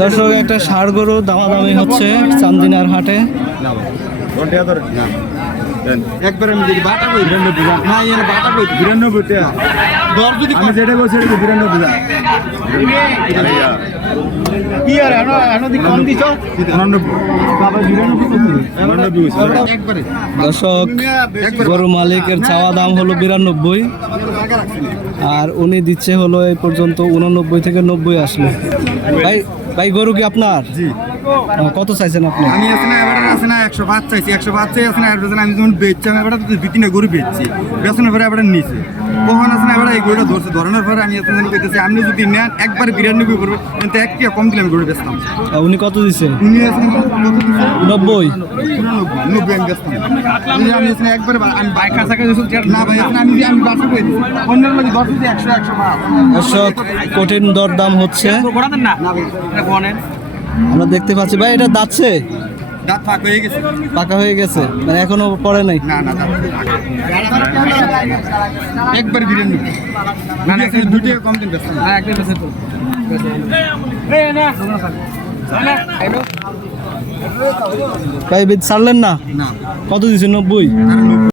দর্শক একটা ষাঁড় গরু দামাদামি হচ্ছে চান্দিনার হাটে। একবার আমি যদি বাটা কই 92 না এর বাটা কই 92 টাকা দর যদি আমি যেটা বলছি এটা 92 টাকা কি আর এনো দি কম দিছো 99 বাবা 92 একবারে। দর্শক গরু মালিকের চাওয়া দাম হলো 92 আর উনি দিচ্ছে হলো এই পর্যন্ত 89 থেকে 90 আসলো। ভাই ভাই গরু কি আপনার? জি। কত চাইছেন আপনি? আমি আসলে এবারে আছে না 105 চাইছি, 105 চাই আছে না এর জন্য আমি যখন বেচছি আমি এবারে দুই তিনটা গরু বেচছি, বেচনের পরে এবারে নিচে কখন আছে না এবারে এই গরুটা ধরছে, ধরানোর পরে আমি আসলে কইতেছি আপনি যদি নেন একবারে 92 করবে কিন্তু এক টাকা কম দিলে আমি গরু বেচতাম। উনি কত দিছে? উনি আসলে 90 90 আমি বেচতাম। আমি আসলে একবারে আমি বাইক কাছাকাছি না ভাই আমি বাসা কই দিই অন্যের লাগে 10 থেকে 100 105। দর্শক কঠিন দরদাম হচ্ছে, না ভাই এটা বনেন আমরা দেখতে পাচ্ছি। ভাই এটা দাঁতছে? দাঁত ফাঁক হয়ে গেছে। পাকা হয়ে গেছে মানে এখনো পড়ে নাই? না না একবার বিরিয়ানি না না দুটো কম দিন বেচতাম না একটা বেচে তো ভাই বিদ ছাড়লেন না? না কত দিছে? 90।